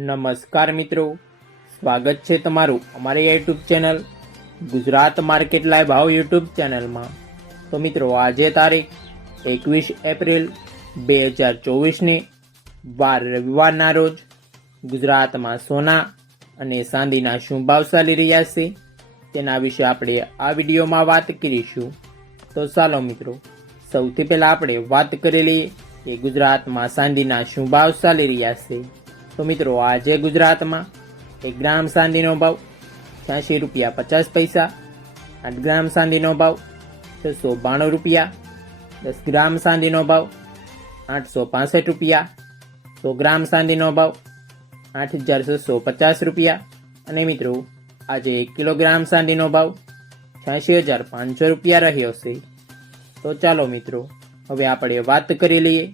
નમસ્કાર મિત્રો, સ્વાગત છે તમારું અમારી YouTube channel Gujarat market live ભાવ યુટ્યુબ ચેનલમાં। તો મિત્રો, આજે તારીખ 21 એપ્રિલ 2024ની વાર રવિવારના રોજ ગુજરાતમાં સોના અને ચાંદીના શું ભાવ ચાલી રહ્યા છે તેના વિશે આપણે આ વિડીયોમાં વાત કરીશું। તો ચાલો મિત્રો, સૌથી પહેલાં આપણે વાત કરી લઈએ કે ગુજરાતમાં ચાંદીના શું ભાવ ચાલી રહ્યા છે। તો મિત્રો, આજે ગુજરાતમાં 1 ગ્રામ ચાંદીનો ભાવ 86 રૂપિયા 50 પૈસા, 8 ગ્રામ ચાંદીનો ભાવ 692 રૂપિયા, 10 ગ્રામ ચાંદીનો ભાવ 865 રૂપિયા, 100 ગ્રામ ચાંદીનો ભાવ 8650 રૂપિયા અને મિત્રો, આજે 1 કિલોગ્રામ ચાંદીનો ભાવ 86500 રૂપિયા રહ્યો છે। તો ચાલો મિત્રો, હવે આપણે વાત કરી લઈએ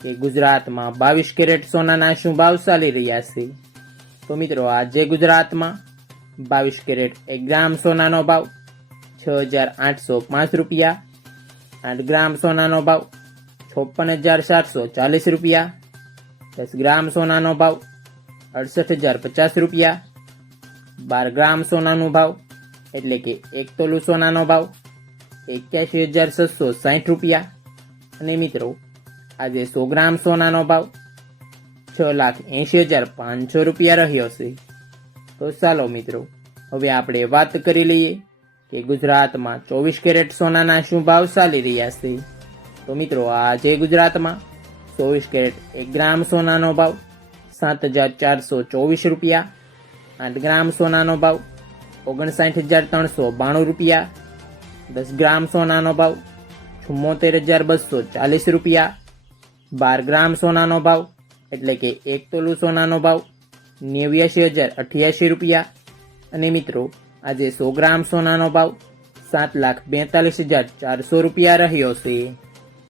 કે ગુજરાતમાં 22 કેરેટ સોનાના શું ભાવ ચાલી રહ્યા છે। તો મિત્રો, આજે ગુજરાતમાં 22 કેરેટ 1 ગ્રામ સોનાનો ભાવ 6805 રૂપિયા, 8 ગ્રામ સોનાનો ભાવ 56740 રૂપિયા, 10 ગ્રામ સોનાનો ભાવ 68050 રૂપિયા, 12 ગ્રામ સોનાનો ભાવ એટલે કે 1 તોલું સોનાનો ભાવ 81660 રૂપિયા અને મિત્રો, આજે 100 ગ્રામ સોનાનો ભાવ 6,80,500 રૂપિયા રહ્યો છે। તો ચાલો મિત્રો, હવે આપણે વાત કરી લઈએ કે ગુજરાતમાં 24 કેરેટ સોનાના શું ભાવ ચાલી રહ્યા છે। તો મિત્રો, આજે ગુજરાતમાં 24 કેરેટ 1 ગ્રામ સોનાનો ભાવ 7,424 રૂપિયા, 8 ગ્રામ સોનાનો ભાવ 59,392 રૂપિયા, 10 ગ્રામ સોનાનો ભાવ 74,240 રૂપિયા, 12 ગ્રામ સોનાનો ભાવ એટલે કે 1 તોલું સોનાનો ભાવ 89,088 રૂપિયા અને મિત્રો, આજે 100 ગ્રામ સોનાનો ભાવ 7,42,400 રૂપિયા રહ્યો છે।